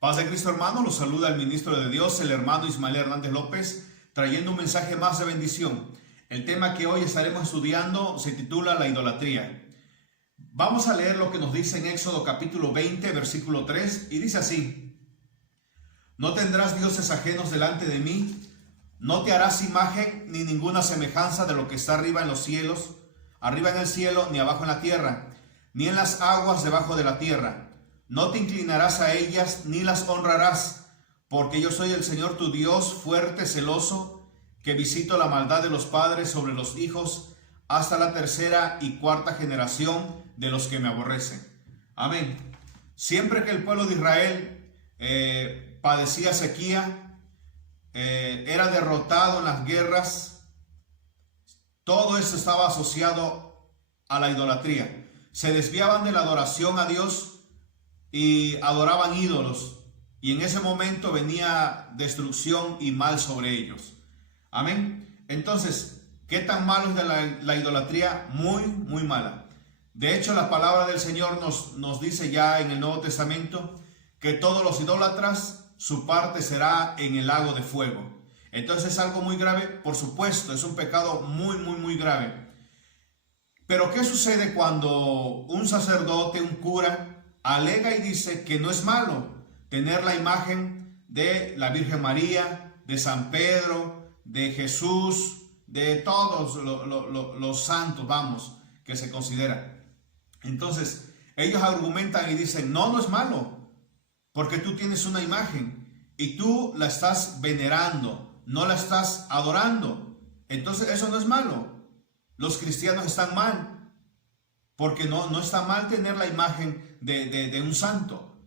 Paz de Cristo, hermano, los saluda el ministro de Dios, el hermano Ismael Hernández López, trayendo un mensaje más de bendición. El tema que hoy estaremos estudiando se titula la idolatría. Vamos a leer lo que nos dice en Éxodo capítulo 20, versículo 3, y dice así: No tendrás dioses ajenos delante de mí, no te harás imagen ni ninguna semejanza de lo que está arriba en los cielos, arriba en el cielo, ni abajo en la tierra, ni en las aguas debajo de la tierra. No te inclinarás a ellas, ni las honrarás, porque yo soy el Señor tu Dios, fuerte, celoso, que visito la maldad de los padres sobre los hijos, hasta la tercera y cuarta generación de los que me aborrecen. Amén. Siempre que el pueblo de Israel padecía sequía, era derrotado en las guerras, todo esto estaba asociado a la idolatría. Se desviaban de la adoración a Dios y adoraban ídolos, y en ese momento venía destrucción y mal sobre ellos. Amén. Entonces, ¿qué tan malo es de la idolatría? Muy mala. De hecho, la palabra del Señor nos dice ya en el Nuevo Testamento que todos los idólatras, su parte será en el lago de fuego. Entonces es algo muy grave, por supuesto, es un pecado muy grave. Pero ¿qué sucede cuando un sacerdote, un cura, alega y dice que no es malo tener la imagen de la Virgen María, de San Pedro, de Jesús, de todos los santos, que se considera? Entonces, ellos argumentan y dicen, no es malo, porque tú tienes una imagen y tú la estás venerando, no la estás adorando. Entonces, eso no es malo. Los cristianos están mal, porque no está mal tener la imagen de un santo.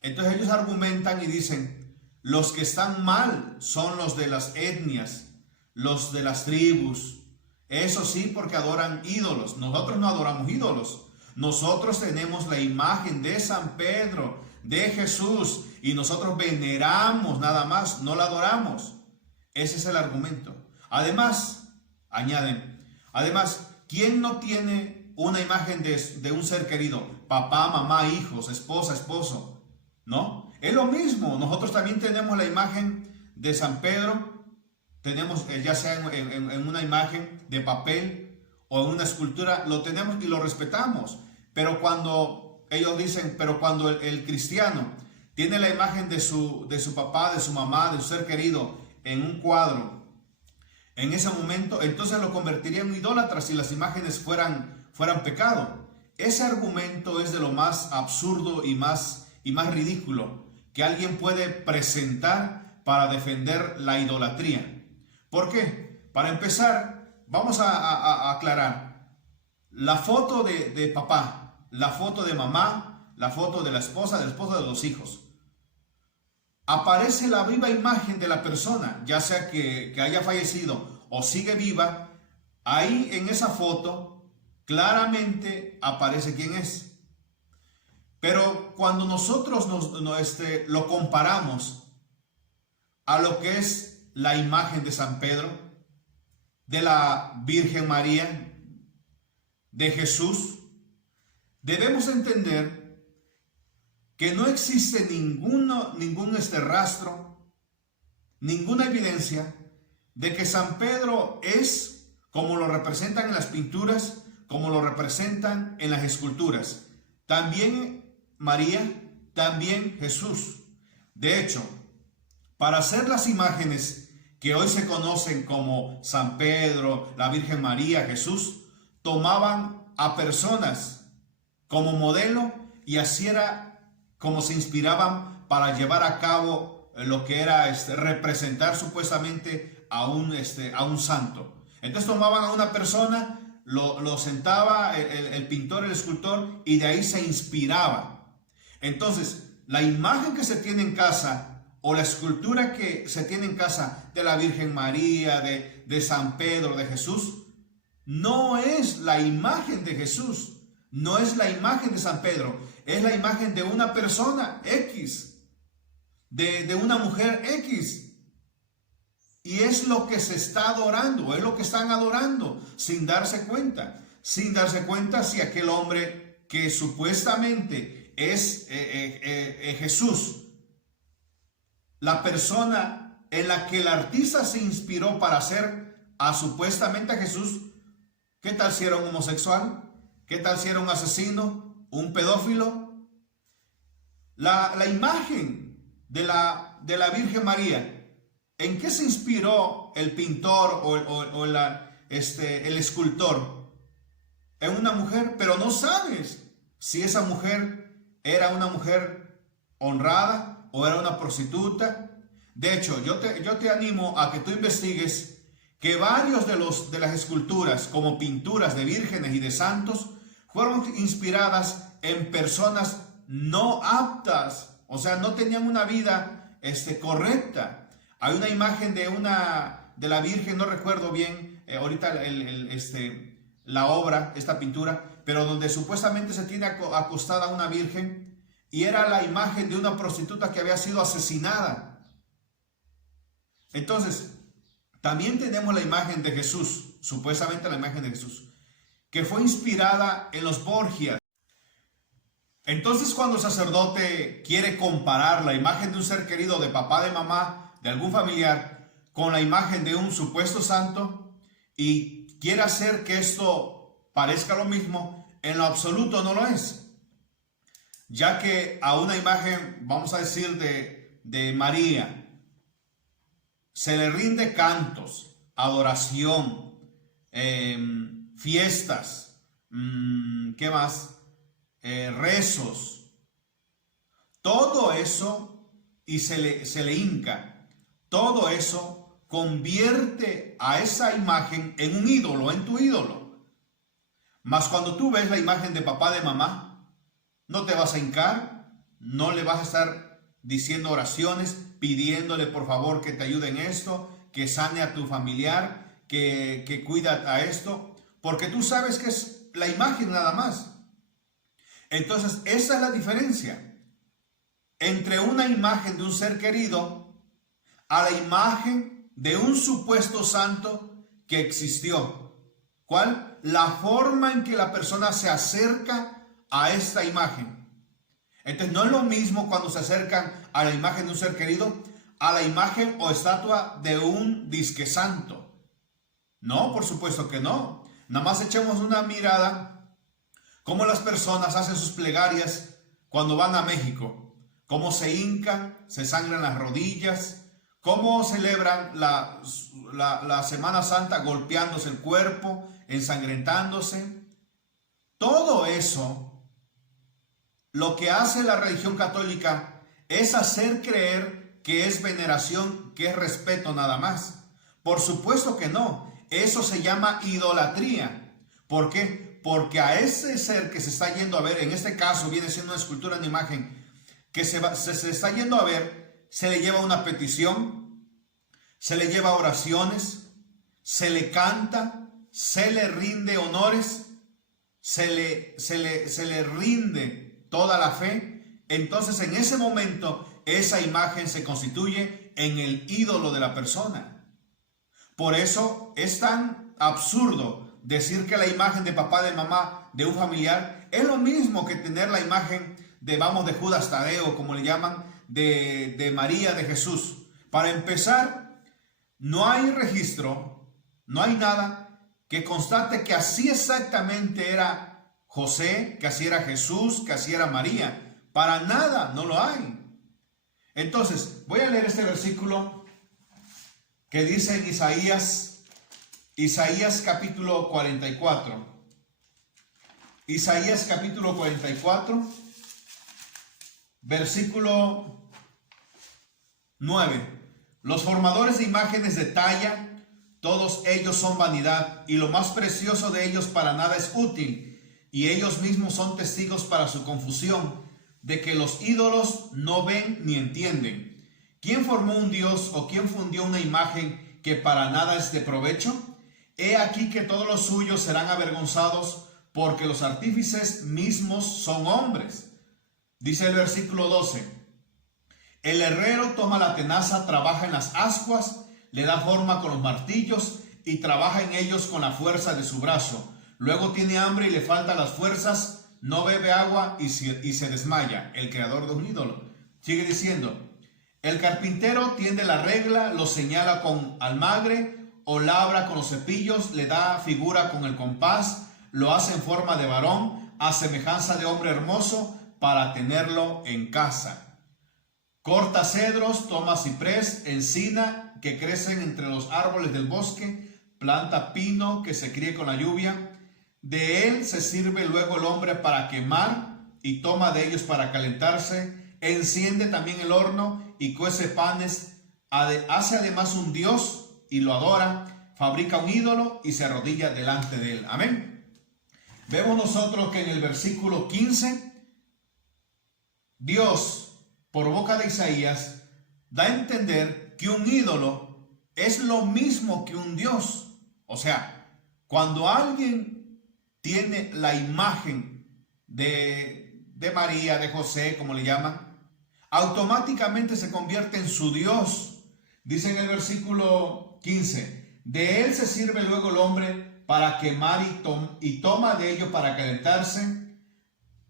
Entonces ellos argumentan y dicen, los que están mal son los de las etnias, los de las tribus. Eso sí, porque adoran ídolos. Nosotros no adoramos ídolos. Nosotros tenemos la imagen de San Pedro, de Jesús, y nosotros veneramos nada más, no la adoramos. Ese es el argumento. Además, añaden, ¿quién no tiene una imagen de un ser querido? Papá, mamá, hijos, esposa, esposo, ¿no? Es lo mismo. Nosotros también tenemos la imagen de San Pedro. Tenemos, ya sea en una imagen de papel o en una escultura, lo tenemos y lo respetamos. Pero cuando ellos dicen, pero cuando el cristiano tiene la imagen de su papá, de su mamá, de su ser querido en un cuadro, en ese momento, entonces lo convertiría en idólatra si las imágenes fueran pecado. Ese argumento es de lo más absurdo y más ridículo que alguien puede presentar para defender la idolatría. ¿Por qué? Para empezar, vamos a aclarar. La foto de papá, la foto de mamá, la foto de la esposa, de los hijos. Aparece la viva imagen de la persona, ya sea que haya fallecido o sigue viva. Ahí en esa foto claramente aparece quién es. Pero cuando nosotros lo comparamos a lo que es la imagen de San Pedro, de la Virgen María, de Jesús, debemos entender que no existe ningún rastro, ninguna evidencia de que San Pedro es como lo representan en las pinturas, como lo representan en las esculturas. También María, también Jesús. De hecho, para hacer las imágenes que hoy se conocen como San Pedro, la Virgen María, Jesús, tomaban a personas como modelo y así era como se inspiraban para llevar a cabo lo que era representar supuestamente a un santo. Entonces tomaban a una persona, lo sentaba el pintor, el escultor, y de ahí se inspiraba. Entonces, la imagen que se tiene en casa o la escultura que se tiene en casa de la Virgen María, de San Pedro, de Jesús, no es la imagen de Jesús. No es la imagen de San Pedro, es la imagen de una persona X, de una mujer X. Y es lo que se está adorando, es lo que están adorando, sin darse cuenta si aquel hombre que supuestamente es Jesús, la persona en la que el artista se inspiró para hacer supuestamente a Jesús, ¿qué tal si era un homosexual? ¿Qué tal si era un asesino? ¿Un pedófilo? La imagen de la Virgen María, ¿en qué se inspiró el pintor o el escultor? En una mujer, pero no sabes si esa mujer era una mujer honrada o era una prostituta. De hecho, yo te animo a que tú investigues que varios de las esculturas, como pinturas de vírgenes y de santos, fueron inspiradas en personas no aptas, o sea, no tenían una vida correcta. Hay una imagen de la Virgen, no recuerdo bien ahorita la obra, esta pintura, pero donde supuestamente se tiene acostada una virgen y era la imagen de una prostituta que había sido asesinada. Entonces, también tenemos la imagen de Jesús, supuestamente la imagen de Jesús, que fue inspirada en los Borgias. Entonces, cuando el sacerdote quiere comparar la imagen de un ser querido, de papá, de mamá, de algún familiar, con la imagen de un supuesto santo, y quiere hacer que esto parezca lo mismo, en lo absoluto no lo es. Ya que a una imagen, vamos a decir, de María, se le rinde cantos, adoración, fiestas, ¿qué más? Rezos, todo eso, y se le hinca, todo eso convierte a esa imagen en un ídolo, en tu ídolo. Mas cuando tú ves la imagen de papá, de mamá, no te vas a hincar, no le vas a estar diciendo oraciones, pidiéndole por favor que te ayude en esto, que sane a tu familiar, que cuida a esto, porque tú sabes que es la imagen nada más. Entonces, esa es la diferencia entre una imagen de un ser querido a la imagen de un supuesto santo que existió. ¿Cuál? La forma en que la persona se acerca a esta imagen. Entonces, no es lo mismo cuando se acercan a la imagen de un ser querido a la imagen o estatua de un disque santo. No, por supuesto que no. Nada más echemos una mirada cómo las personas hacen sus plegarias cuando van a México, cómo se hincan, se sangran las rodillas, cómo celebran la Semana Santa golpeándose el cuerpo, ensangrentándose. Todo eso, lo que hace la religión católica es hacer creer que es veneración, que es respeto nada más. Por supuesto que no, eso se llama idolatría. ¿Por qué? Porque a ese ser que se está yendo a ver, en este caso viene siendo una escultura, una imagen, que se está yendo a ver, se le lleva una petición, se le lleva oraciones, se le canta, se le rinde honores, se le rinde toda la fe. Entonces, en ese momento, esa imagen se constituye en el ídolo de la persona. Por eso es tan absurdo decir que la imagen de papá, de mamá, de un familiar, es lo mismo que tener la imagen de Judas Tadeo, como le llaman, de María, de Jesús. Para empezar, no hay registro, no hay nada que constate que así exactamente era José, que así era Jesús, que así era María. Para nada, no lo hay. Entonces, voy a leer este versículo que dice en Isaías capítulo 44. Isaías capítulo 44, versículo 9. Los formadores de imágenes de talla, todos ellos son vanidad, y lo más precioso de ellos para nada es útil, y ellos mismos son testigos para su confusión, de que los ídolos no ven ni entienden. ¿Quién formó un dios o quién fundió una imagen que para nada es de provecho? He aquí que todos los suyos serán avergonzados, porque los artífices mismos son hombres. Dice el versículo 12. El herrero toma la tenaza, trabaja en las ascuas, le da forma con los martillos y trabaja en ellos con la fuerza de su brazo. Luego tiene hambre y le faltan las fuerzas, no bebe agua y se desmaya. El creador de un ídolo. Sigue diciendo, El carpintero tiende la regla, lo señala con almagre o labra con los cepillos, le da figura con el compás, lo hace en forma de varón, a semejanza de hombre hermoso, para tenerlo en casa. Corta cedros, toma ciprés, encina, que crecen entre los árboles del bosque, planta pino, que se críe con la lluvia. De él se sirve luego el hombre para quemar, y toma de ellos para calentarse. Enciende también el horno, y cuece panes. Hace además un dios, y lo adora. Fabrica un ídolo, y se arrodilla delante de él. Amén. Vemos nosotros que en el versículo 15, Dios, por boca de Isaías, da a entender que un ídolo es lo mismo que un Dios. O sea, cuando alguien tiene la imagen de María, de José, como le llaman, automáticamente se convierte en su Dios. Dice en el versículo 15, de él se sirve luego el hombre para quemar y toma de ello para calentarse.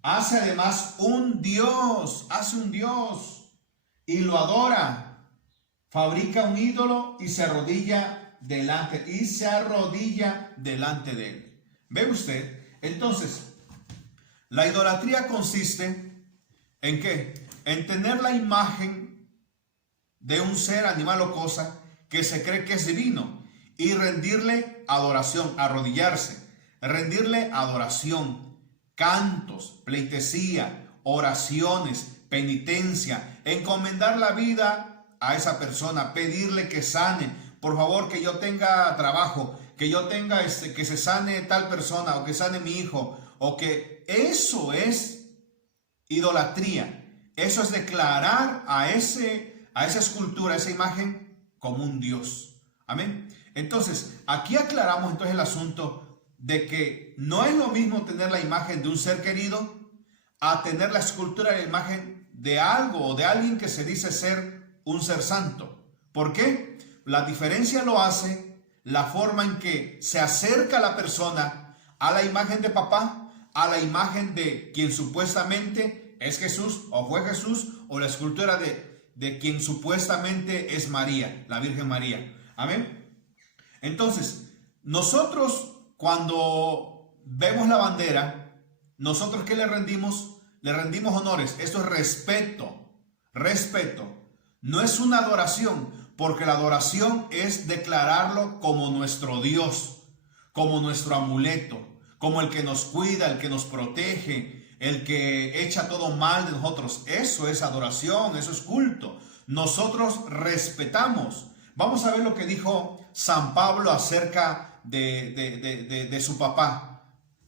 Hace además un Dios, y lo adora. Fabrica un ídolo y se arrodilla delante de él. ¿Ve usted? Entonces, la idolatría consiste ¿en qué? En tener la imagen de un ser, animal o cosa que se cree que es divino y rendirle adoración, arrodillarse, rendirle adoración, cantos, pleitesía, oraciones, penitencia, encomendar la vida a esa persona, pedirle que sane, por favor, que yo tenga trabajo, que yo tenga que se sane tal persona, o que sane mi hijo, o que eso es idolatría. Eso es declarar a esa escultura, a esa imagen, como un Dios. Amén. Entonces, aquí aclaramos entonces el asunto de que no es lo mismo tener la imagen de un ser querido a tener la escultura de la imagen de algo o de alguien que se dice ser un ser santo. ¿Por qué? La diferencia lo hace la forma en que se acerca la persona a la imagen de papá, a la imagen de quien supuestamente es Jesús o fue Jesús, o la escultura de quien supuestamente es María, la Virgen María. Amén. Entonces, nosotros cuando vemos la bandera, nosotros ¿qué le rendimos? Le rendimos honores. Esto es respeto. Respeto. No es una adoración, porque la adoración es declararlo como nuestro Dios, como nuestro amuleto, como el que nos cuida, el que nos protege, el que echa todo mal de nosotros. Eso es adoración, eso es culto. Nosotros respetamos. Vamos a ver lo que dijo San Pablo acerca de su papá.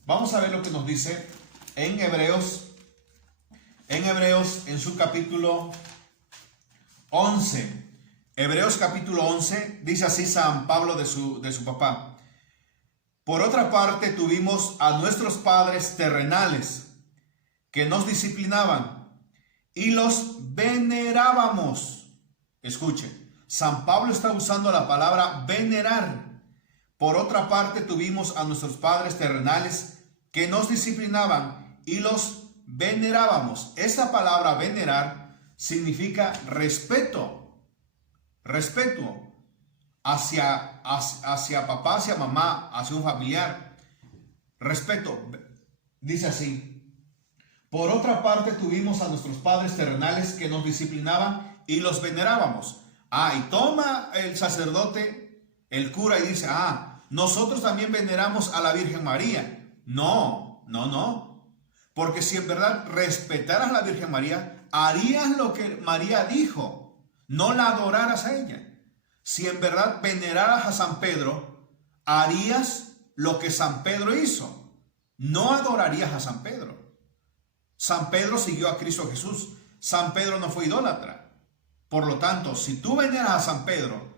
Vamos a ver lo que nos dice en Hebreos, en su capítulo 11. Hebreos capítulo 11, dice así San Pablo de su papá. Por otra parte, tuvimos a nuestros padres terrenales que nos disciplinaban y los venerábamos. Escuche, San Pablo está usando la palabra venerar. Por otra parte, tuvimos a nuestros padres terrenales que nos disciplinaban y los venerábamos. Esa palabra venerar significa respeto. Respeto hacia papá, hacia mamá, hacia un familiar. Respeto. Dice así. Por otra parte, tuvimos a nuestros padres terrenales que nos disciplinaban y los venerábamos. Y toma el sacerdote, el cura, y dice, nosotros también veneramos a la Virgen María. No. Porque si en verdad respetaras a la Virgen María, harías lo que María dijo. No la adoraras a ella. Si en verdad veneraras a San Pedro, harías lo que San Pedro hizo. No adorarías a San Pedro. San Pedro siguió a Cristo Jesús. San Pedro no fue idólatra. Por lo tanto, si tú veneras a San Pedro,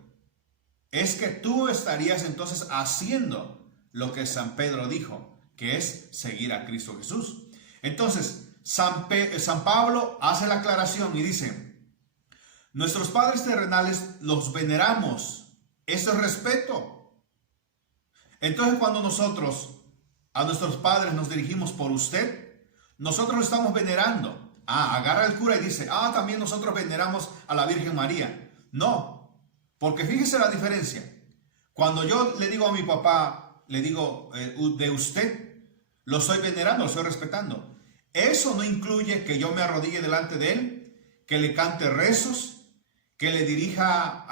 es que tú estarías entonces haciendo lo que San Pedro dijo, que es seguir a Cristo Jesús. Entonces, San Pablo hace la aclaración y dice, nuestros padres terrenales los veneramos. Eso es respeto. Entonces, cuando nosotros a nuestros padres nos dirigimos por usted, nosotros lo estamos venerando. Agarra el cura y dice, también nosotros veneramos a la Virgen María. No, porque fíjese la diferencia. Cuando yo le digo a mi papá, le digo de usted, lo estoy venerando, lo estoy respetando. Eso no incluye que yo me arrodille delante de él, que le cante rezos, que le dirija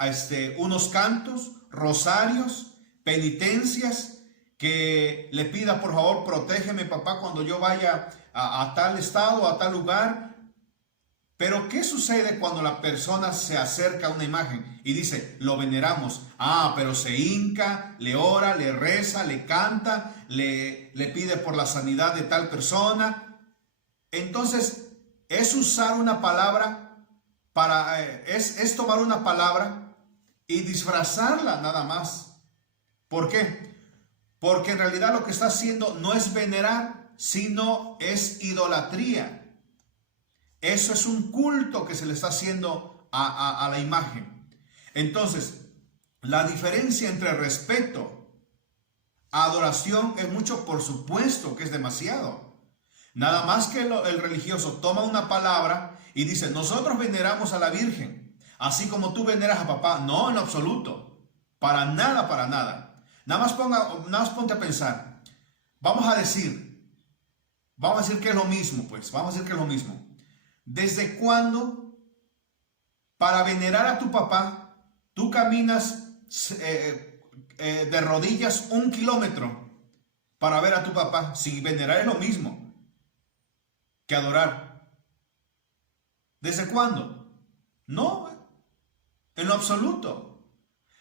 unos cantos, rosarios, penitencias, que le pida por favor, protégeme papá cuando yo vaya a tal estado, a tal lugar. Pero ¿qué sucede cuando la persona se acerca a una imagen y dice, lo veneramos? Pero se hinca, le ora, le reza, le canta, le pide por la sanidad de tal persona. Entonces, es usar una palabra es tomar una palabra y disfrazarla nada más. ¿Por qué? Porque en realidad lo que está haciendo no es venerar, sino es idolatría. Eso es un culto que se le está haciendo a la imagen. Entonces, la diferencia entre respeto, adoración es mucho, por supuesto que es demasiado. Nada más que el religioso toma una palabra y dice, nosotros veneramos a la Virgen, así como tú veneras a papá. No, en lo absoluto. Para nada, para nada. Nada más ponte a pensar. Vamos a decir que es lo mismo, pues. Vamos a decir que es lo mismo. ¿Desde cuándo para venerar a tu papá tú caminas de rodillas 1 kilómetro para ver a tu papá? Si venerar es lo mismo que adorar. ¿Desde cuándo? No, en lo absoluto.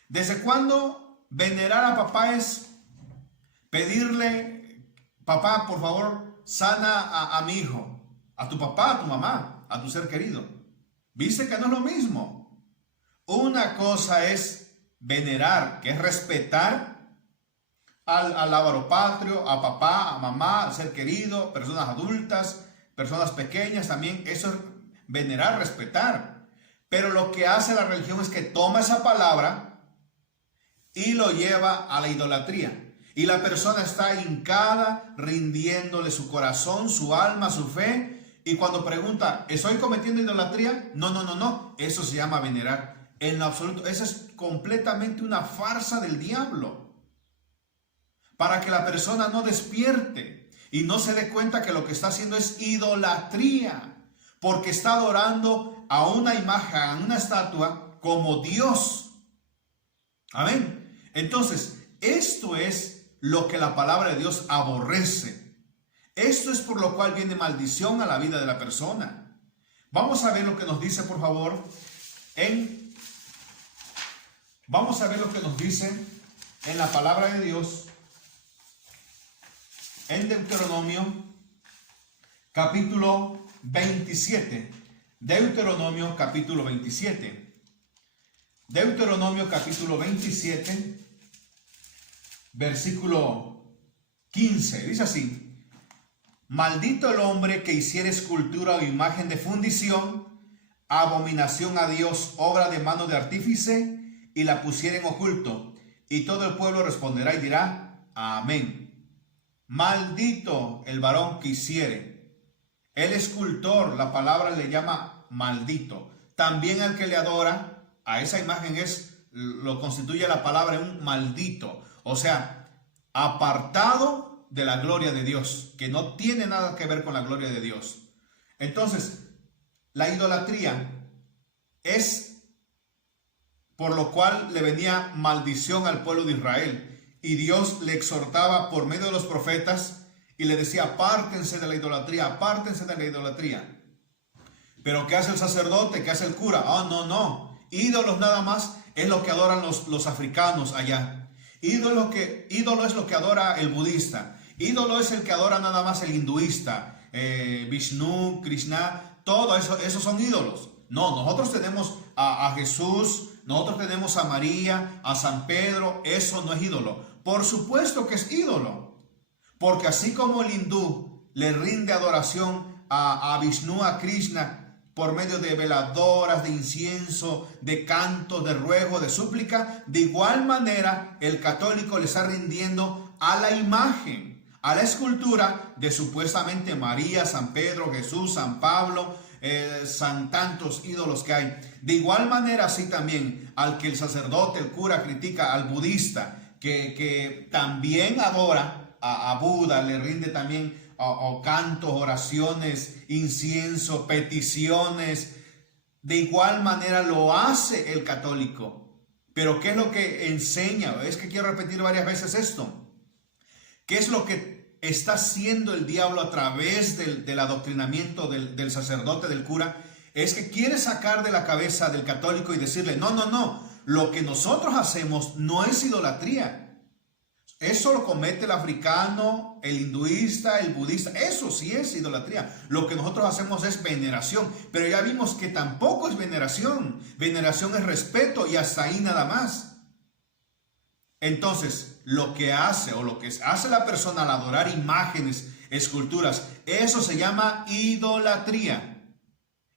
¿Desde cuándo venerar a papá es pedirle, papá, por favor, sana a mi hijo, a tu papá, a tu mamá, a tu ser querido? ¿Viste que no es lo mismo? Una cosa es venerar, que es respetar al lábaro patrio, a papá, a mamá, al ser querido, personas adultas, personas pequeñas también. Eso es venerar, respetar. Pero lo que hace la religión es que toma esa palabra y lo lleva a la idolatría. Y la persona está hincada, rindiéndole su corazón, su alma, su fe. Y cuando pregunta, ¿estoy cometiendo idolatría? No. Eso se llama venerar. En lo absoluto, eso es completamente una farsa del diablo. Para que la persona no despierte y no se dé cuenta que lo que está haciendo es idolatría. Porque está adorando a una imagen, a una estatua, como Dios. Amén. Entonces, esto es lo que la palabra de Dios aborrece. Esto es por lo cual viene maldición a la vida de la persona. Vamos a ver lo que nos dice, por favor, vamos a ver lo que nos dice en la palabra de Dios, en Deuteronomio, capítulo 27. Deuteronomio, capítulo 27. Deuteronomio, capítulo 27, versículo 15. Dice así: maldito el hombre que hiciere escultura o imagen de fundición, abominación a Dios, obra de mano de artífice, y la pusiera en oculto. Y todo el pueblo responderá y dirá: amén. Maldito el varón que hiciere. El escultor, la palabra le llama maldito. También el que le adora a esa imagen lo constituye la palabra un maldito. O sea, apartado de la gloria de Dios, que no tiene nada que ver con la gloria de Dios. Entonces, la idolatría es por lo cual le venía maldición al pueblo de Israel. Y Dios le exhortaba por medio de los profetas y le decía: apártense de la idolatría, apártense de la idolatría. Pero ¿qué hace el sacerdote? ¿Qué hace el cura? No. Ídolos nada más es lo que adoran los africanos allá. Ídolo es lo que adora el budista. Ídolo es el que adora nada más el hinduista. Vishnu, Krishna, todo eso, esos son ídolos. No, nosotros tenemos a Jesús, nosotros tenemos a María, a San Pedro. Eso no es ídolo. Por supuesto que es ídolo. Porque así como el hindú le rinde adoración a Vishnu, a Krishna, por medio de veladoras, de incienso, de cantos, de ruego, de súplica, de igual manera el católico le está rindiendo a la imagen, a la escultura de supuestamente María, San Pedro, Jesús, San Pablo, tantos ídolos que hay. De igual manera, así también, al que el sacerdote, el cura critica al budista, que también adora a Buda, le rinde también cantos, oraciones, incienso, peticiones. De igual manera lo hace el católico. Pero ¿qué es lo que enseña? Es que quiero repetir varias veces esto. ¿Qué es lo que está haciendo el diablo a través del adoctrinamiento del sacerdote, del cura? Es que quiere sacar de la cabeza del católico y decirle, no, lo que nosotros hacemos no es idolatría. Eso lo comete el africano, el hinduista, el budista. Eso sí es idolatría. Lo que nosotros hacemos es veneración. Pero ya vimos que tampoco es veneración. Veneración es respeto y hasta ahí nada más. Entonces, lo que hace la persona al adorar imágenes, esculturas, eso se llama idolatría.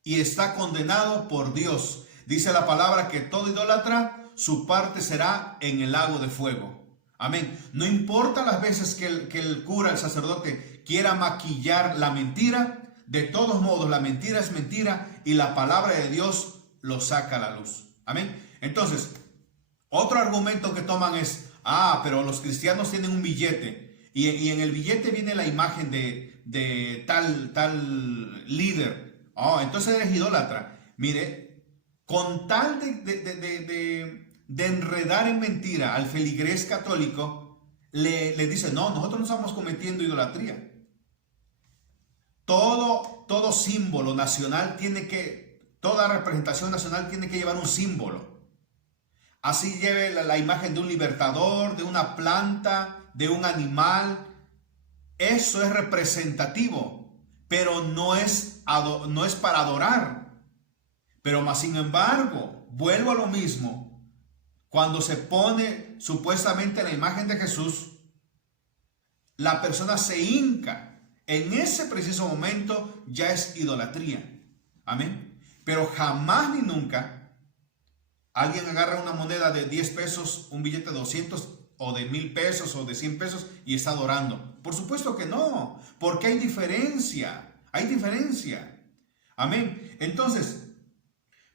Y está condenado por Dios. Dice la palabra que todo idólatra, su parte será en el lago de fuego. Amén. No importa las veces que el cura, el sacerdote, quiera maquillar la mentira, de todos modos la mentira es mentira y la palabra de Dios lo saca a la luz. Amén. Entonces, otro argumento que toman es, pero los cristianos tienen un billete y en el billete viene la imagen de tal líder. Entonces eres idólatra. Mire, con tal de enredar en mentira al feligrés católico, le dice, no, nosotros no estamos cometiendo idolatría. Todo símbolo nacional toda representación nacional tiene que llevar un símbolo. Así lleve la imagen de un libertador, de una planta, de un animal. Eso es representativo, pero no es para adorar. Pero más sin embargo, vuelvo a lo mismo. Cuando se pone supuestamente la imagen de Jesús, la persona se hinca. En ese preciso momento ya es idolatría. Amén. Pero jamás ni nunca alguien agarra una moneda de 10 pesos, un billete de 200 o de 1000 pesos o de 100 pesos y está adorando. Por supuesto que no, porque hay diferencia. Hay diferencia. Amén. Entonces,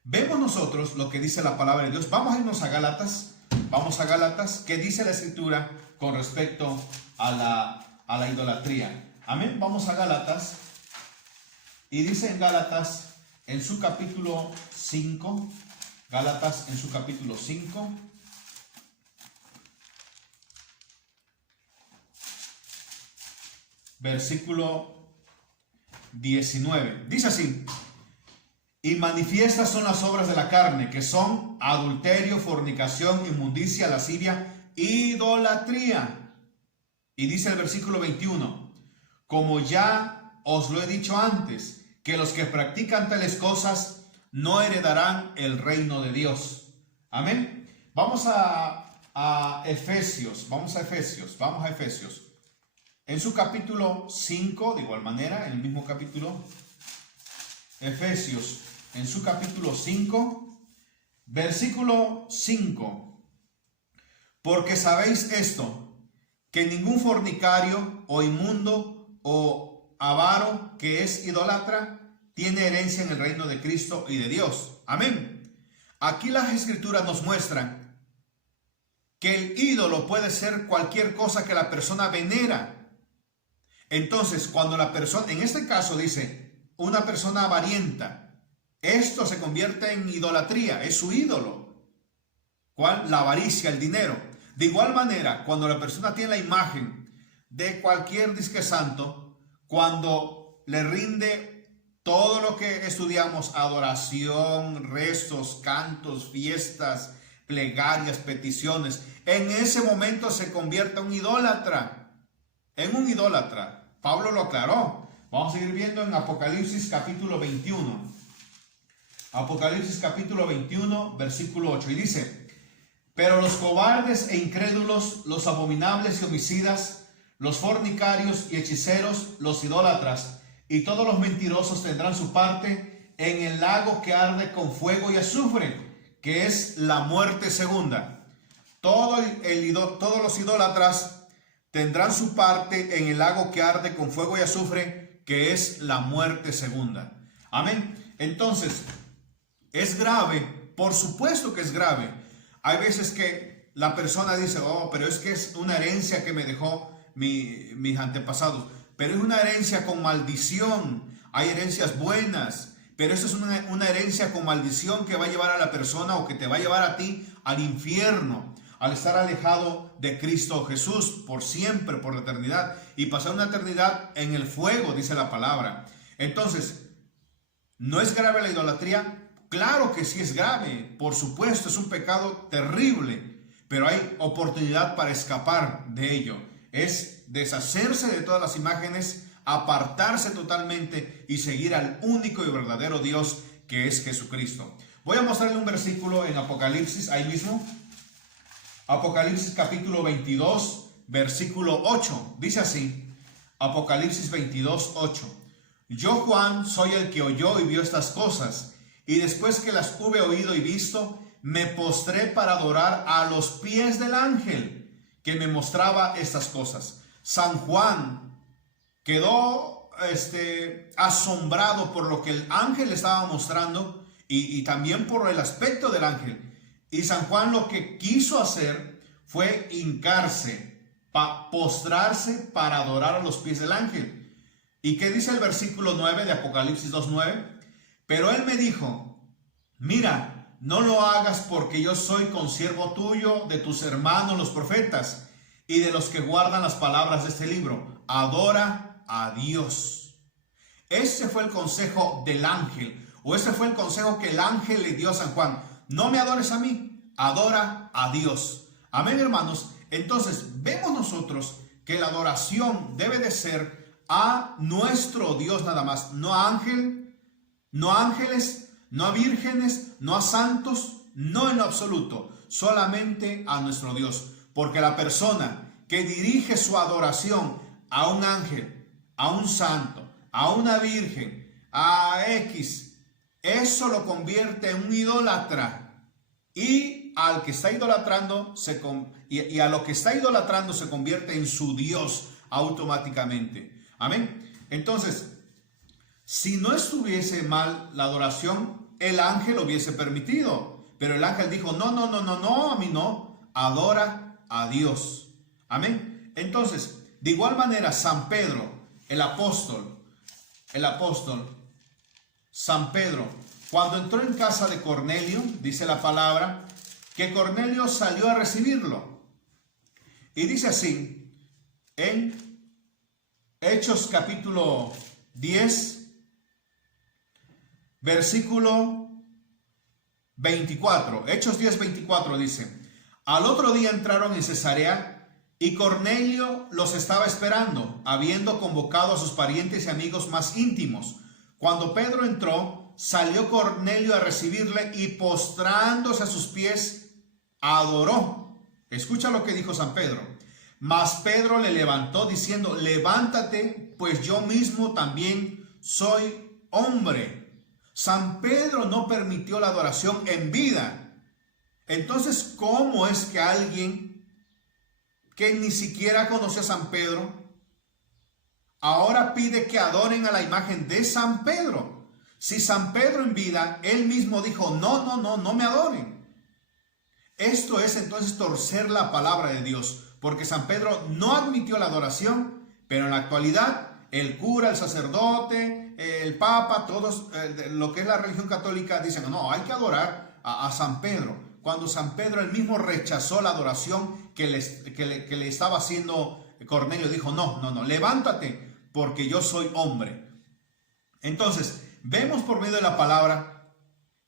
vemos nosotros lo que dice la palabra de Dios. Vamos a irnos a Gálatas. Vamos a Gálatas. ¿Qué dice la Escritura con respecto a la idolatría? Amén. Vamos a Gálatas. Y dice en Gálatas, en su capítulo 5. Gálatas en su capítulo 5. Versículo 19. Dice así. Y manifiestas son las obras de la carne, que son adulterio, fornicación, inmundicia, lascivia, idolatría. Y dice el versículo 21, como ya os lo he dicho antes, que los que practican tales cosas no heredarán el reino de Dios. Amén. Vamos a Efesios, vamos a Efesios. En su capítulo 5, de igual manera, en el mismo capítulo, Efesios, en su capítulo 5, versículo 5. Porque sabéis esto, que ningún fornicario o inmundo o avaro que es idólatra tiene herencia en el reino de Cristo y de Dios. Amén. Aquí las Escrituras nos muestran que el ídolo puede ser cualquier cosa que la persona venera. Entonces, cuando la persona, en este caso dice, una persona avarienta, esto se convierte en idolatría, es su ídolo. ¿Cuál? La avaricia, el dinero. De igual manera, cuando la persona tiene la imagen de cualquier disque santo, cuando le rinde todo lo que estudiamos, adoración, rezos, cantos, fiestas, plegarias, peticiones, en ese momento se convierte en un idólatra. Pablo lo aclaró. Vamos a seguir viendo en Apocalipsis capítulo 21. Apocalipsis capítulo 21, versículo 8. Y dice, pero los cobardes e incrédulos, los abominables y homicidas, los fornicarios y hechiceros, los idólatras y todos los mentirosos tendrán su parte en el lago que arde con fuego y azufre, que es la muerte segunda. Todos los idólatras tendrán su parte en el lago que arde con fuego y azufre, que es la muerte segunda. Amén. Entonces, ¿es grave? Por supuesto que es grave. Hay veces que la persona dice, oh, pero es que es una herencia que me dejó mis antepasados. Pero es una herencia con maldición. Hay herencias buenas, pero esta es una herencia con maldición que va a llevar a la persona o que te va a llevar a ti al infierno, al estar alejado de Cristo Jesús por siempre, por la eternidad, y pasar una eternidad en el fuego, dice la palabra. Entonces, ¿no es grave la idolatría? Claro que sí es grave, por supuesto, es un pecado terrible, pero hay oportunidad para escapar de ello. Es deshacerse de todas las imágenes, apartarse totalmente y seguir al único y verdadero Dios, que es Jesucristo. Voy a mostrarle un versículo en Apocalipsis, ahí mismo. Apocalipsis capítulo 22, versículo 8. Dice así, Apocalipsis 22, 8. Yo, Juan, soy el que oyó y vio estas cosas, y después que las hube oído y visto, me postré para adorar a los pies del ángel que me mostraba estas cosas. San Juan quedó asombrado por lo que el ángel le estaba mostrando y también por el aspecto del ángel. Y San Juan lo que quiso hacer fue hincarse, postrarse para adorar a los pies del ángel. ¿Y qué dice el versículo 9 de Apocalipsis 2:9? Pero él me dijo, mira, no lo hagas porque yo soy consiervo tuyo, de tus hermanos los profetas y de los que guardan las palabras de este libro. Adora a Dios. Ese fue el consejo del ángel, o ese fue el consejo que el ángel le dio a San Juan. No me adores a mí, adora a Dios. Amén, hermanos. Entonces, vemos nosotros que la adoración debe de ser a nuestro Dios nada más, no a ángel, no a ángeles, no a vírgenes, no a santos, no en lo absoluto, solamente a nuestro Dios. Porque la persona que dirige su adoración a un ángel, a un santo, a una virgen, a X, eso lo convierte en un idólatra. Y al que está idolatrando, y a lo que está idolatrando se convierte en su Dios automáticamente. Amén. Entonces, si no estuviese mal la adoración, el ángel lo hubiese permitido. Pero el ángel dijo, no, a mí no. Adora a Dios. Amén. Entonces, de igual manera, San Pedro, el apóstol, San Pedro, cuando entró en casa de Cornelio, dice la palabra, que Cornelio salió a recibirlo. Y dice así, en Hechos capítulo 10, versículo 24. Hechos 10, 24 dice, al otro día entraron en Cesarea y Cornelio los estaba esperando, habiendo convocado a sus parientes y amigos más íntimos. Cuando Pedro entró, salió Cornelio a recibirle y postrándose a sus pies, adoró. Escucha lo que dijo San Pedro. Mas Pedro le levantó diciendo, levántate, pues yo mismo también soy hombre. San Pedro no permitió la adoración en vida. Entonces, ¿cómo es que alguien que ni siquiera conoce a San Pedro ahora pide que adoren a la imagen de San Pedro? Si San Pedro en vida, él mismo dijo, no me adoren. Esto es entonces torcer la palabra de Dios. Porque San Pedro no admitió la adoración, pero en la actualidad el cura, el sacerdote, el papa, todos, lo que es la religión católica, dicen, no, hay que adorar a San Pedro. Cuando San Pedro él mismo rechazó la adoración que le estaba haciendo Cornelio, dijo, no, levántate, porque yo soy hombre. Entonces, vemos por medio de la palabra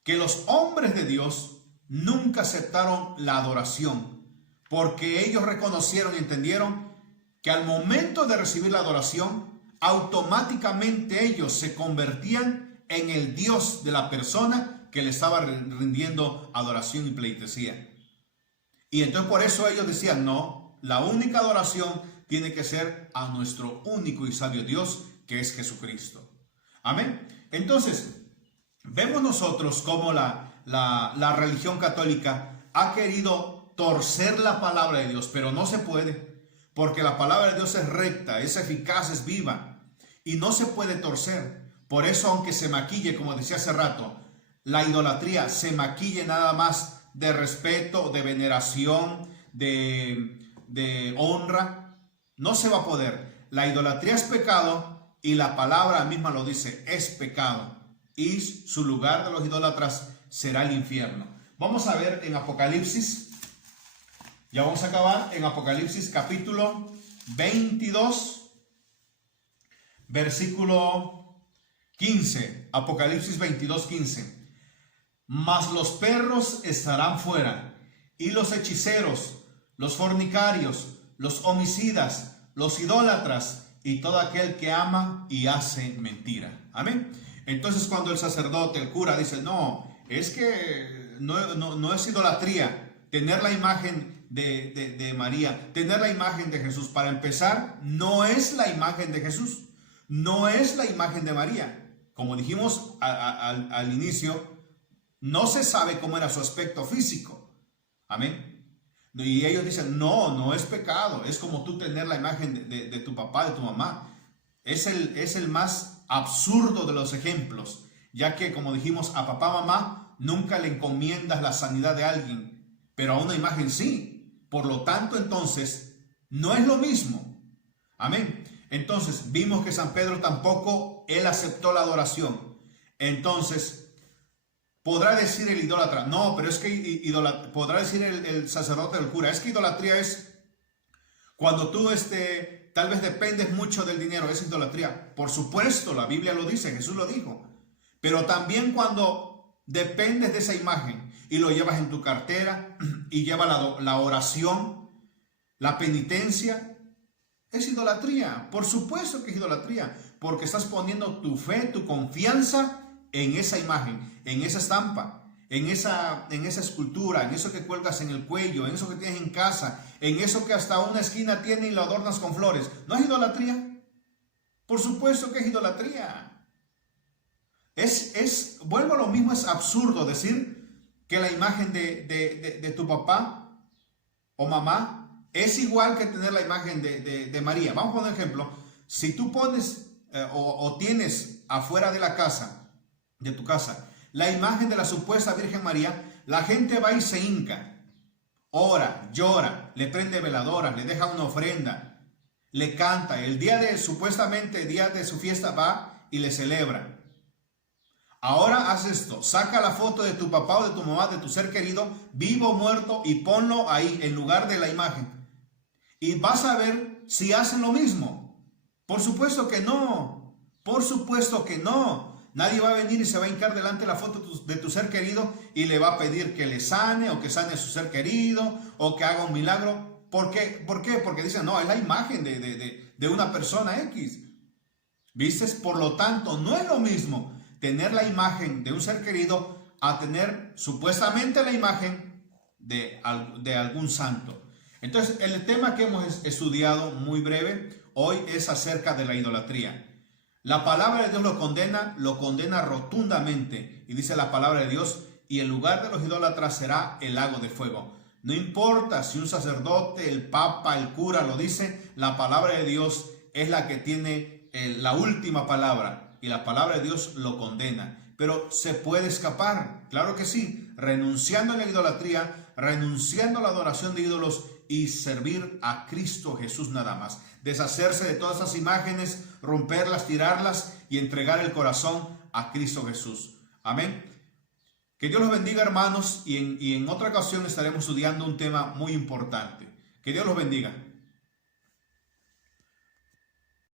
que los hombres de Dios nunca aceptaron la adoración, porque ellos reconocieron y entendieron que al momento de recibir la adoración, automáticamente ellos se convertían en el Dios de la persona que le estaba rindiendo adoración y pleitesía. Y entonces por eso ellos decían, no, la única adoración tiene que ser a nuestro único y sabio Dios, que es Jesucristo. Amén. Entonces, vemos nosotros cómo la religión católica ha querido torcer la palabra de Dios, pero no se puede, porque la palabra de Dios es recta, es eficaz, es viva, y no se puede torcer, Por eso, aunque se maquille, como decía hace rato, la idolatría se maquille nada más de respeto, de veneración, de honra, no se va a poder. La idolatría es pecado y la palabra misma lo dice, es pecado. Y su lugar de los idólatras será el infierno. Vamos a ver en Apocalipsis, ya vamos a acabar, en Apocalipsis capítulo 22, versículo 15, Apocalipsis 22, 15. Mas los perros estarán fuera, y los hechiceros, los fornicarios, los homicidas, los idólatras, y todo aquel que ama y hace mentira. Amén. Entonces, cuando el sacerdote, el cura, dice, no, es que no es idolatría tener la imagen de María, tener la imagen de Jesús. Para empezar, no es la imagen de Jesús, no es la imagen de María. Como dijimos al inicio, no se sabe cómo era su aspecto físico. Amén. Y ellos dicen, no es pecado. Es como tú tener la imagen de tu papá, de tu mamá. Es el más absurdo de los ejemplos, ya que, como dijimos, a papá, mamá, nunca le encomiendas la sanidad de alguien, pero a una imagen sí. Por lo tanto, entonces, no es lo mismo. Amén. Entonces, vimos que San Pedro tampoco, él aceptó la adoración. Entonces, podrá decir el idólatra, no, pero es que podrá decir el sacerdote del cura, es que idolatría es cuando tú tal vez dependes mucho del dinero, es idolatría. Por supuesto, la Biblia lo dice, Jesús lo dijo. Pero también cuando dependes de esa imagen y lo llevas en tu cartera y llevas la oración, la penitencia, es idolatría. Por supuesto que es idolatría, porque estás poniendo tu fe, tu confianza en esa imagen, en esa estampa, en esa escultura, en eso que cuelgas en el cuello, en eso que tienes en casa, en eso que hasta una esquina tiene y lo adornas con flores. ¿No es idolatría? Por supuesto que es idolatría. Vuelvo a lo mismo, es absurdo decir que la imagen de tu papá o mamá es igual que tener la imagen de María. Vamos a poner un ejemplo. Si tú pones o tienes afuera de la casa, de tu casa, la imagen de la supuesta Virgen María, la gente va y se hinca, ora, llora, le prende veladoras, le deja una ofrenda, le canta. El supuestamente día de su fiesta va y le celebra. Ahora haz esto, saca la foto de tu papá o de tu mamá, de tu ser querido, vivo o muerto, y ponlo ahí en lugar de la imagen. Y vas a ver si hacen lo mismo. Por supuesto que no, por supuesto que no. Nadie va a venir y se va a hincar delante de la foto de tu ser querido y le va a pedir que le sane o que sane a su ser querido o que haga un milagro. ¿Por qué? Porque dicen, no, es la imagen de una persona X. ¿Viste? Por lo tanto, no es lo mismo tener la imagen de un ser querido a tener supuestamente la imagen de algún santo. Entonces, el tema que hemos estudiado muy breve hoy es acerca de la idolatría. La palabra de Dios lo condena rotundamente. Y dice la palabra de Dios, y en lugar de los idólatras será el lago de fuego. No importa si un sacerdote, el papa, el cura lo dice, la palabra de Dios es la que tiene la última palabra. Y la palabra de Dios lo condena. Pero se puede escapar, claro que sí, renunciando a la idolatría, renunciando a la adoración de ídolos y servir a Cristo Jesús nada más. Deshacerse de todas esas imágenes, romperlas, tirarlas y entregar el corazón a Cristo Jesús. Amén. Que Dios los bendiga, hermanos, y en otra ocasión estaremos estudiando un tema muy importante. Que Dios los bendiga.